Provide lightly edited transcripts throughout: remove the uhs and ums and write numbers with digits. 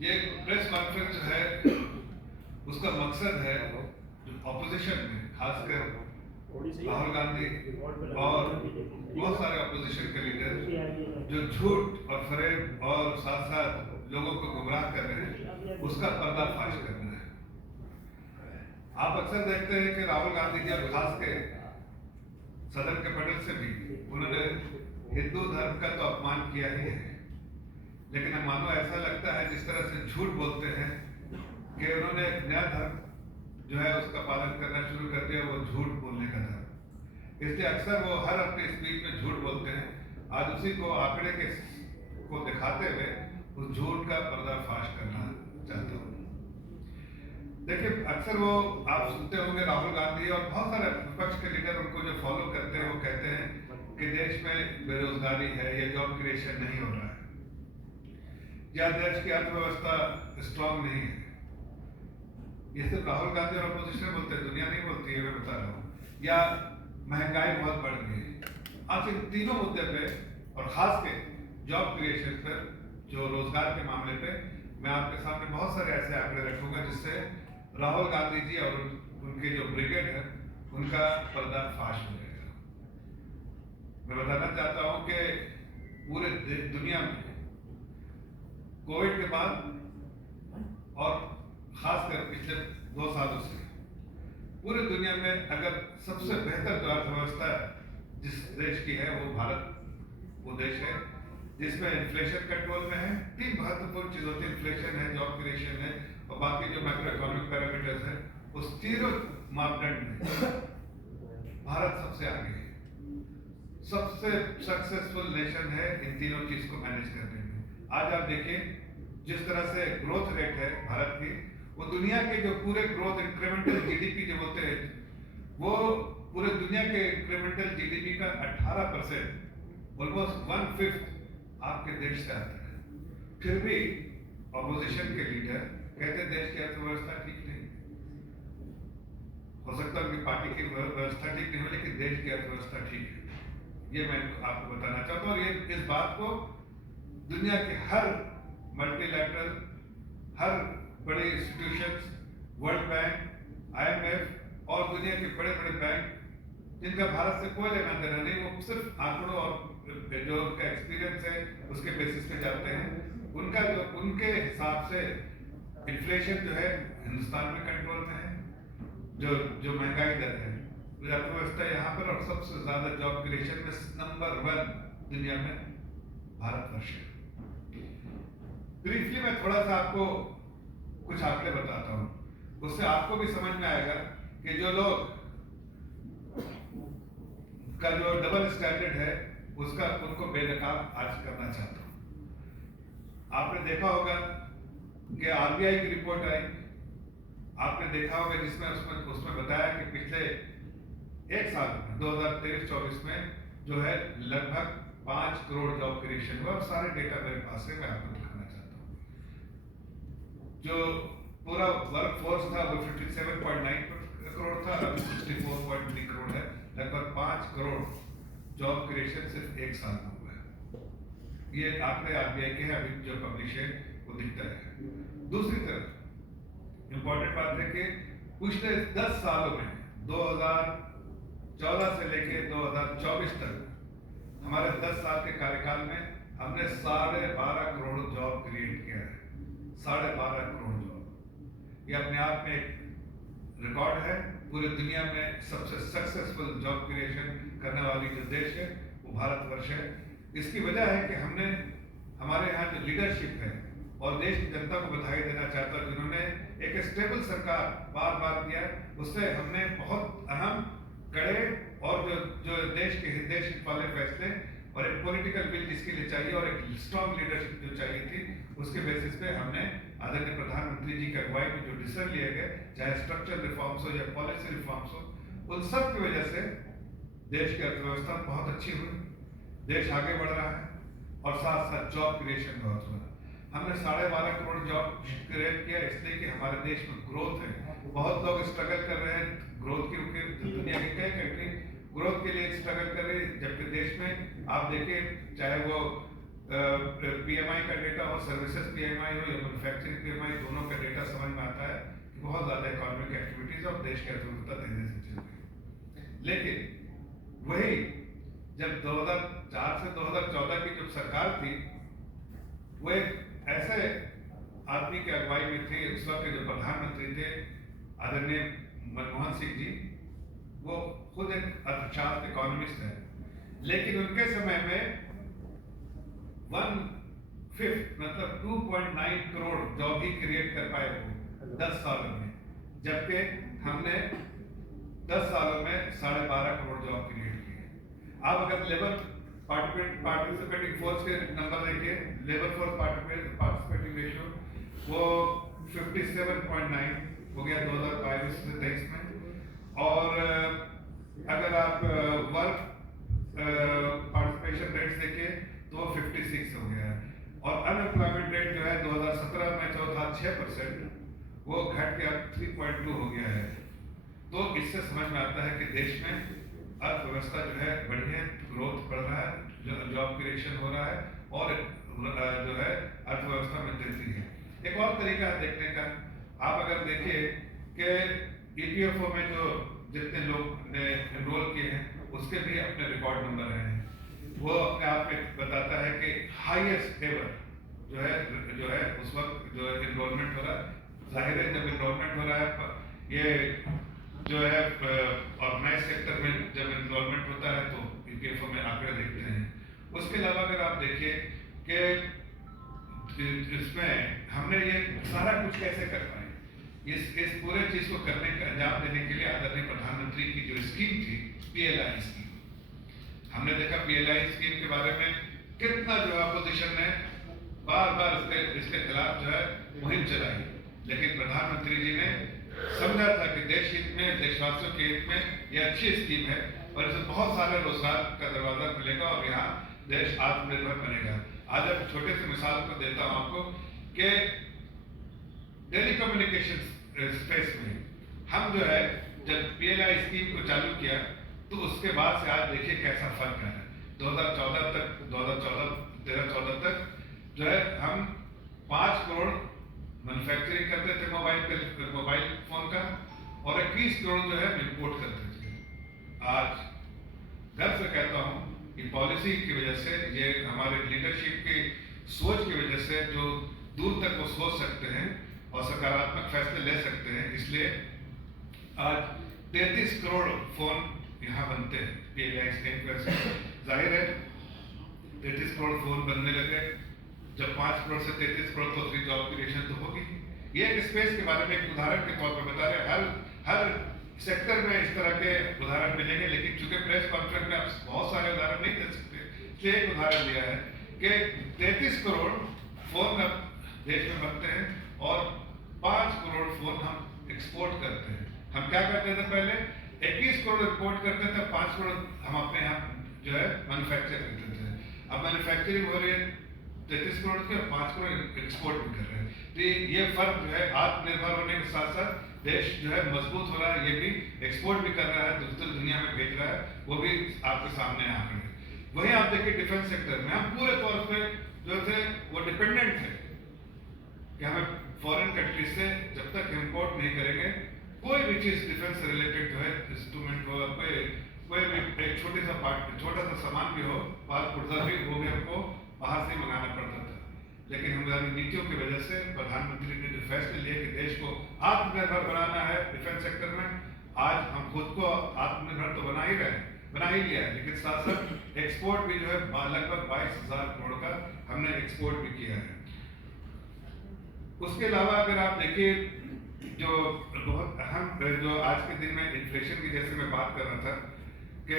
ये press conference जो है उसका मकसद है अपोजिशन में, खासकर राहुल गांधी और बहुत सारे अपोजिशन के लीडर जो झूठ और फरेब और साथ साथ लोगों को गुमराह कर रहे हैं, उसका पर्दाफाश करना है। आप अक्सर देखते हैं कि राहुल गांधी जी और खास के सदन के पटल से भी उन्होंने हिंदू धर्म का तो अपमान किया ही है, लेकिन मानो ऐसा लगता है जिस तरह से झूठ बोलते हैं कि उन्होंने एक नया धर्म जो है उसका पालन करना शुरू कर दिया, वो झूठ बोलने का धर्म। इसलिए अक्सर वो हर अपनी स्पीच में झूठ बोलते हैं। आज उसी को आंकड़े के को दिखाते हुए उस झूठ का पर्दाफाश करना चाहता हूँ। देखिए, अक्सर वो आप सुनते होंगे राहुल गांधी और बहुत सारे विपक्ष के लीडर उनको जो फॉलो करते हैं वो कहते हैं कि देश में बेरोजगारी है या जॉब क्रिएशन नहीं हो रहा है या देश की अर्थव्यवस्था स्ट्रांग नहीं है। ये सिर्फ राहुल गांधी और अपोजिशन बोलते हैं, दुनिया नहीं बोलती है, मैं बता रहा हूँ। या महंगाई बहुत बढ़ गई है। आज इन तीनों मुद्दे पे और खास के जॉब क्रिएशन पर, जो रोजगार के मामले पे, मैं आपके सामने बहुत सारे ऐसे आंकड़े रखूंगा जिससे राहुल गांधी जी और उनके जो ब्रिगेड है उनका पर्दाफाश हो जाएगा। मैं बताना चाहता हूं कि पूरे दुनिया में कोविड के बाद और खासकर पिछले 2 सालों से पूरे दुनिया में अगर सबसे बेहतर जो अर्थव्यवस्था जिस देश की है वो भारत वो देश है जिसमें इन्फ्लेशन कंट्रोल में है। 3 महत्वपूर्ण चीज होती है, इन्फ्लेशन है, जॉब क्रिएशन है और बाकी जो मैक्रो इकोनॉमिक पैरामीटर्स है, उस तीनों मापदंड में भारत सबसे आगे है, सबसे सक्सेसफुल नेशन है इन तीनों चीज को मैनेज करने में। आज आप देखिए जिस तरह से ग्रोथ रेट है भारत की, वो दुनिया के जो पूरे ग्रोथ इंक्रीमेंटल जीडीपी जो होते हैं वो पूरे दुनिया के इंक्रीमेंटल जीडीपी का 18%, ऑलमोस्ट 1/5 आपके देश से आता है। फिर भी ऑपोजिशन के लीडर कहते देश की अर्थव्यवस्था ठीक नहीं। हो सकता है उनकी पार्टी की व्यवस्था ठीक नहीं हो, लेकिन देश की अर्थव्यवस्था ठीक है। ये मैं आपको बताना चाहता हूँ और ये इस बात को दुनिया के हर मल्टीलैटरल, हर बड़े इंस्टीट्यूशंस, वर्ल्ड बैंक, IMF और दुनिया के बड़े बड़े बैंक जिनका भारत से कोई लेना देना नहीं, वो सिर्फ आंकड़ों और जो उनका एक्सपीरियंस है उसके बेसिस पे जाते हैं। उनका जो उनके हिसाब से इन्फ्लेशन जो है हिंदुस्तान में कंट्रोल में है, जो महंगाई दर है, अर्थव्यवस्था यहाँ पर, और सबसे ज्यादा जॉब क्रिएशन में नंबर 1 दुनिया में भारतवर्ष है। ब्रीफली मैं थोड़ा सा आपको कुछ आंकड़े बताता हूँ, उससे आपको भी समझ में आएगा कि जो लोग का जो डबल स्टैंडर्ड है उसका उनको बेनकाब आज करना चाहता हूँ। आपने देखा होगा कि RBI की रिपोर्ट आई, आपने देखा होगा जिसमें उसमें बताया कि पिछले 1 साल में 2023-24 में जो है लगभग 5 करोड़ जॉब क्रिएशन हुआ। सारे डेटा मेरे पास है, मैं आपको दिखाना चाहता हूँ। जो पूरा वर्क फोर्स था वो 57.9 करोड़ था, अभी 64.3 करोड़ है। लगभग 5 करोड़ जॉब क्रिएशन सिर्फ 1 साल में हुआ है। ये आंकड़े RBI के हैं, अभी जो पब्लिश है वो दिखता है। दूसरी तरफ इंपॉर्टेंट बात है कि पिछले 10 सालों में 2014 से लेके 2024 तक हमारे 10 साल के कार्यकाल में हमने 12.5 करोड़ जॉब क्रिएट किया है। 12.5 करोड़ जॉब, ये अपने आप में एक रिकॉर्ड है। पूरे दुनिया में सबसे सक्सेसफुल जॉब क्रिएशन करने वाली जो देश है वो भारतवर्ष है। इसकी वजह है कि हमने हमारे यहाँ जो लीडरशिप है, और देश की जनता को बधाई देना चाहता हूँ जिन्होंने एक स्टेबल सरकार बार बार दिया, उससे हमने बहुत अहम, कड़े और जो देश के हित वाले फैसले और एक पॉलिटिकल विल जिसके लिए चाहिए और एक स्ट्रॉन्ग लीडरशिप जो चाहिए थी, उसके बेसिस पे हमने आदरणीय प्रधानमंत्री जी की अगुवाई में जो डिसीजन लिए गए, चाहे स्ट्रक्चरल रिफॉर्म्स हो या पॉलिसी रिफॉर्म्स हो, उन सब की वजह से देश की अर्थव्यवस्था बहुत अच्छी हुई, देश आगे बढ़ रहा है और साथ साथ जॉब क्रिएशन बहुत हुआ। हमने 12.5 करोड़ जॉब क्रिएट किया इसलिए कि हमारे देश में ग्रोथ है। बहुत लोग स्ट्रगल कर रहे हैं ग्रोथ की, दुनिया के कई कंट्री ग्रोथ के लिए स्ट्रगल कर रही है, जबकि देश में आप देखिए चाहे वो PMI का डेटा हो, सर्विसेज PMI हो या मैन्युफैक्चरिंग PMI, दोनों का डेटा समझ में आता है कि बहुत ज़्यादा इकोनॉमिक एक्टिविटीज और देश की अर्थव्यवस्था तेजी से चल रही है। लेकिन वही जब 2004 से 2014 की जब सरकार थी, वो एक ऐसे आदमी की अगुवाई में थे, उस वक्त के जो प्रधानमंत्री थे आदरणीय मनमोहन सिंह जी, वो खुद एक अर्थशास्त्र इकोनॉमिस्ट है, लेकिन उनके समय में 1/5 मतलब 2.9 करोड़ जॉब ही क्रिएट कर पाए वो 10 सालों में, जबकि हमने 10 सालों में 12.5 करोड़ जॉब क्रिएट किए। आप अगर लेबर पार्टिसिपेटिंग फोर्स के नंबर देखिए, लेबर फोर्स पार्टिसिपेटिंग रेशियो वो 57.9 हो गया 2022 से 23 में, और अगर आप वर्क पार्टिसिपेशन रेट्स देखिए तो 56 हो गया है, और अनएम्प्लॉयमेंट रेट जो है 2017 में जो था 6%, वो घट के अब 3.2 हो गया है। तो इससे समझ में आता है कि देश में अर्थव्यवस्था जो है बढ़ी है, ग्रोथ बढ़ रहा है, जॉब क्रिएशन हो रहा है, और जो है अर्थव्यवस्था में तेजी है। एक और तरीका है देखने का, आप अगर देखिए कि EPFO में जो जितने लोग ने एनरोल किए हैं उसके भी अपने रिकॉर्ड नंबर हैं, वो अपने आप में बताता है कि हाईएस्ट एवर जो है उस वक्त जो एनरोलमेंट हो रहा है, जाहिर है जब एनरोलमेंट हो रहा है, ये जो है ऑर्गेनाइज सेक्टर में जब एनरोलमेंट होता है तो EPFO में आंकड़े देखते हैं। उसके अलावा अगर आप देखिए कि इसमें हमने ये सारा कुछ कैसे कर पाए, इस पूरे चीज को करने का अंजाम देने के लिए आदरणीय प्रधानमंत्री की जो स्कीम थी PLI स्कीम, हमने देखा PLI स्कीम के बारे में कितना जो अपोजिशन ने बार बार इसके खिलाफ जो है मुहिम चलाई, लेकिन प्रधानमंत्री जी ने समझा था कि देश हित में, देशवासियों के हित में ये अच्छी स्कीम है और इससे बहुत सारे रोजगार का दरवाजा खुलेगा और यहाँ देश आत्मनिर्भर बनेगा। आज अब छोटे से मिसाल को देता हूँ आपको कि टेलीकम्युनिकेशन स्पेस में हम जो है जब PLI स्कीम को चालू किया तो उसके बाद से आज देखिए कैसा फर्क है। 2014 तक 2013-14 तक जो है हम 5 करोड़ मैन्युफैक्चरिंग करते थे मोबाइल फोन का, और 21 करोड़ जो है इंपोर्ट करते थे। आज गर्व से कहता हूँ कि पॉलिसी की वजह से, ये हमारे लीडरशिप की सोच की वजह से जो दूर तक वो सोच सकते हैं और सकारात्मक फैसले ले सकते हैं, इसलिए आज 33 करोड़ फोन यहाँ बनते हैं PLI स्कीम पर। जाहिर है 33 करोड़ फोन बनने लगे, जब 5 करोड़ से 33 करोड़ तो 3 जॉब क्रिएशन तो होगी। ये एक स्पेस के बारे में एक उदाहरण के तौर पर बता रहे, हर सेक्टर में इस तरह के उदाहरण मिलेंगे, लेकिन चूंकि प्रेस कॉन्फ्रेंस में आप बहुत सारे उदाहरण नहीं दे सकते, इसलिए एक उदाहरण दिया है कि 33 करोड़ फोन अब देश में बनते हैं और 5 करोड़ फोन हम एक्सपोर्ट करते हैं। हम क्या करते थे पहले, 21 करोड़ एक्सपोर्ट करते थे, 5 करोड़ हम अपने यहाँ जो है मैन्युफैक्चर करते थे। अब मैन्युफैक्चरिंग हो रही है 33 करोड़ के, 5 करोड़ एक्सपोर्ट भी कर रहे हैं। तो ये फर्क जो है आत्मनिर्भर होने के साथ साथ देश जो है मजबूत हो रहा है, ये भी एक्सपोर्ट भी कर रहा है, डिजिटल दुनिया में भेज रहा है, वो भी आपके सामने आ रहे हैं। वहीं आप देखिए डिफेंस सेक्टर में हम पूरे तौर पे जो थे वो डिपेंडेंट थे कि हमें फॉरेन कंट्री से जब तक इम्पोर्ट नहीं करेंगे कोई भी चीज डिफेंस से रिलेटेड जो है इंस्ट्रूमेंट हो, कोई भी एक छोटा सा सामान भी हो, पाल पुर्जा भी, वो भी हमको बाहर से मंगाना पड़ता था। लेकिन हमारी नीतियों की वजह से प्रधानमंत्री ने जो फैसले लिए कि देश को आत्मनिर्भर बनाना है डिफेंस सेक्टर में, आज हम खुद को आत्मनिर्भर तो बना ही लिया है, लेकिन साथ साथ एक्सपोर्ट भी जो है लगभग 22,000 करोड़ का हमने एक्सपोर्ट भी किया है। उसके अलावा अगर आप देखिए जो बहुत अहम जो आज के दिन में इन्फ्लेशन की जैसे मैं बात कर रहा था कि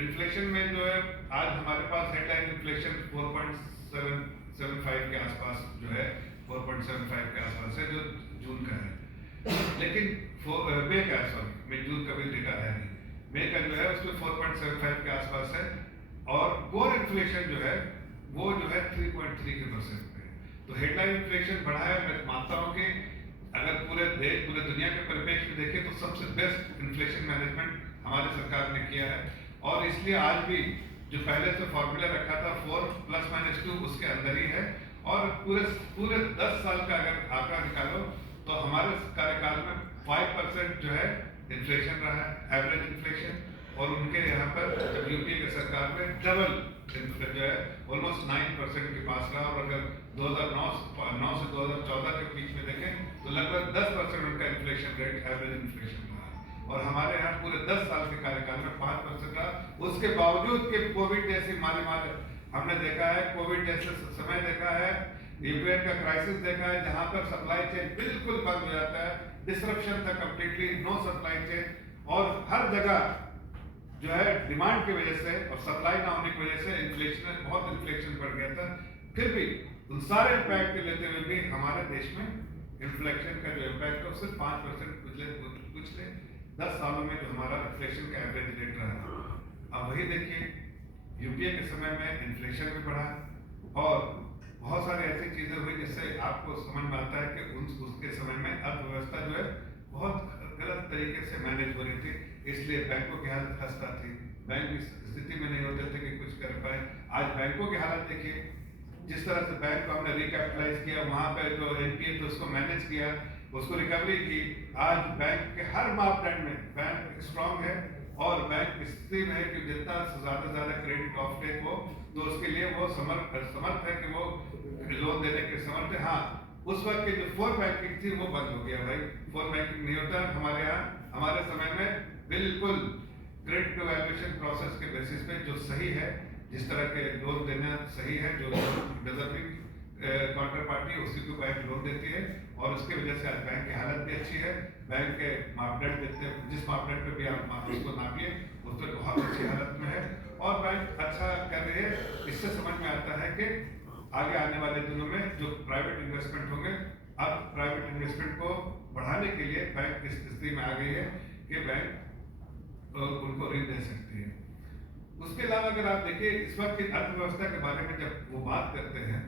इन्फ्लेशन में जो है आज हमारे पास हेडलाइन इन्फ्लेशन 4.75 के आसपास जो है 4.75 के आसपास है जो जून का है, लेकिन मई का जून का भी डेटा है नहीं, मई का जो है उसमें 4.75 के आसपास है, और कोर इन्फ्लेशन जो है वो जो है 3.3% पे। तो हेडलाइन इन्फ्लेशन बढ़ा है। मैं मानता हूँ कि अगर पूरे दुनिया के परिप्रेक्ष्य में देखें तो सबसे बेस्ट इन्फ्लेशन मैनेजमेंट हमारी सरकार ने किया है, और इसलिए आज भी जो पहले से फॉर्मूला रखा था 4 ± 2 उसके अंदर ही है। और पूरे 10 साल का अगर आंकड़ा निकालो तो हमारे कार्यकाल में 5% जो है इन्फ्लेशन रहा है, एवरेज इन्फ्लेशन। और उनके यहाँ पर जब यूपीए की सरकार में डबल जो है ऑलमोस्ट 9% के पास रहा। और अगर 2009 से 2014 के बीच में देखें तो लगभग 10% उनका इन्फ्लेशन रेट, एवरेज इन्फ्लेशन रहा। और हमारे यहाँ पूरे 10 साल के कार्यकाल में 5% रहा। उसके बावजूद कि कोविड जैसी महामारी हमने देखा है, कोविड जैसे समय देखा है, यूक्रेन का क्राइसिस देखा है, जहां पर सप्लाई चेन बिल्कुल बंद हो जाता है, डिसरप्शन था कंप्लीटली, नो सप्लाई चेन। और हर जगह जो है डिमांड की वजह से और सप्लाई ना होने की वजह से इन्फ्लेशन, बहुत इन्फ्लेशन बढ़ गया था। फिर भी उन सारे इम्पैक्ट को लेते हुए भी हमारे देश में इन्फ्लेशन का जो इम्पैक्ट है सिर्फ 5% पिछले 10 सालों में जो हमारा इन्फ्लेशन का एवरेज रेट रहा। अब वही देखिए, यूपीए के समय में इन्फ्लेशन भी बढ़ा और बहुत सारी ऐसी चीजें हुई जिससे आपको समझ में आता है कि उसके समय में अर्थव्यवस्था जो है बहुत गलत तरीके से मैनेज हो रही थी। इसलिए बैंकों की हालत खस्ता थी, बैंक इस स्थिति में नहीं होते थे कि कुछ कर पाए। आज बैंकों की हालत देखिए, जिस तरह से बैंक को हमने रिकैपिटलाइज किया, वहां पे जो एनपीए थे उसको मैनेज किया, उसको रिकवरी की। आज बैंक के हर मापदंड में बैंक स्ट्रांग है और बैंक स्थिति में है कि जितना से ज्यादा क्रेडिट ऑफटेक हो तो उसके लिए वो समर्थ है कि वो लोन देने के समर्थ है। हाँ, उस वक्त की जो फोर बैंकिंग थी वो बंद हो गया भाई, फोर बैंकिंग नहीं होता हमारे यहाँ। हमारे समय में बिल्कुल क्रेडिट टू वैल्यूएशन प्रोसेस के बेसिस पे जो सही है, जिस तरह के लोन देना सही है, जो डिजर्विंग काउंटर पार्टी उसी को बैंक लोन देती है। और उसकी वजह से आज बैंक की हालत भी अच्छी है। बैंक के मापदंड देखते, जिस मापदंड पे भी आप उसको नापिए उस पर बहुत अच्छी हालत में है और बैंक अच्छा कर रही है। इससे समझ में आता है कि आगे आने वाले दिनों में जो प्राइवेट इन्वेस्टमेंट होंगे, अब प्राइवेट इन्वेस्टमेंट को बढ़ाने के लिए बैंक इस स्थिति में आ गई है कि बैंक उनको ऋण दे सकती है। उसके अलावा अगर आप देखिए इस वक्त की अर्थव्यवस्था के बारे में जब वो बात करते हैं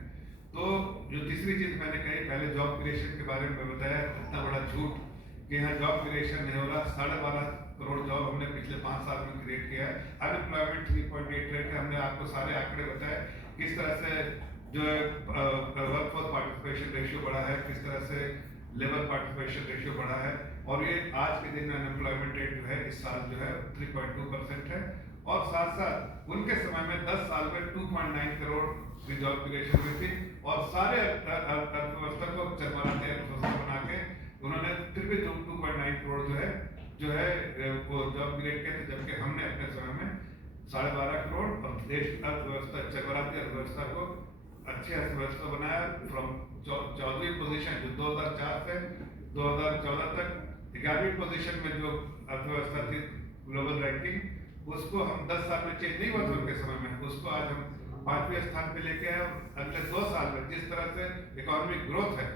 तो जो तीसरी चीज मैंने कही, पहले जॉब क्रिएशन के बारे में बताया, इतना बड़ा झूठ कि यहाँ जॉब क्रिएशन नहीं हो रहा। 12.5 करोड़ जॉब हमने पिछले 5 साल में क्रिएट किया है। अनएम्प्लॉयमेंट 3.8 रेट है। हमने आपको सारे आंकड़े बताए किस तरह से जो है वर्कफोर्स पार्टिसिपेशन रेशियो बढ़ा है, किस तरह से लेबर पार्टिसिपेशन रेशियो बढ़ा है। और ये आज के दिन में अनएम्प्लॉयमेंट रेट जो है इस साल जो है 3.2% है। और साथ साथ उनके समय में 10 साल में 2.9 करोड़ की जॉब क्रिएशन हुई थी और सारे अर्थव्यवस्था को चरमराते अर्थव्यवस्था बना के उन्होंने फिर भी 2.9 करोड़ जो है वो जॉब क्रिएट किए थे। जबकि हमने अपने समय में 12.5 करोड़ और देश अर्थव्यवस्था, चरमराती अर्थव्यवस्था को अच्छी अर्थव्यवस्था बनाया। फ्रॉम 14वीं पोजीशन जो 2004 से 2014 तक 11वीं पोजीशन में जो अर्थव्यवस्था थी ग्लोबल रैंकिंग, उसको हम 10 साल में चेंज नहीं हुआ था उनके समय में, उसको आज हम 5वें स्थान पे लेके आए। और अगले 2 साल में जिस तरह से इकोनॉमिक ग्रोथ है,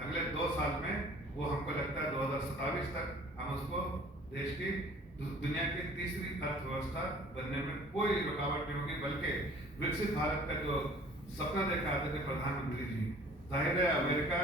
अगले 2 साल में वो हमको लगता है 2027 तक हम उसको देश की दुनिया की तीसरी अर्थव्यवस्था बनने में कोई रुकावट नहीं होगी। बल्कि विकसित भारत का जो सपना देखा आदरणीय प्रधानमंत्री जी, जाहिर है अमेरिका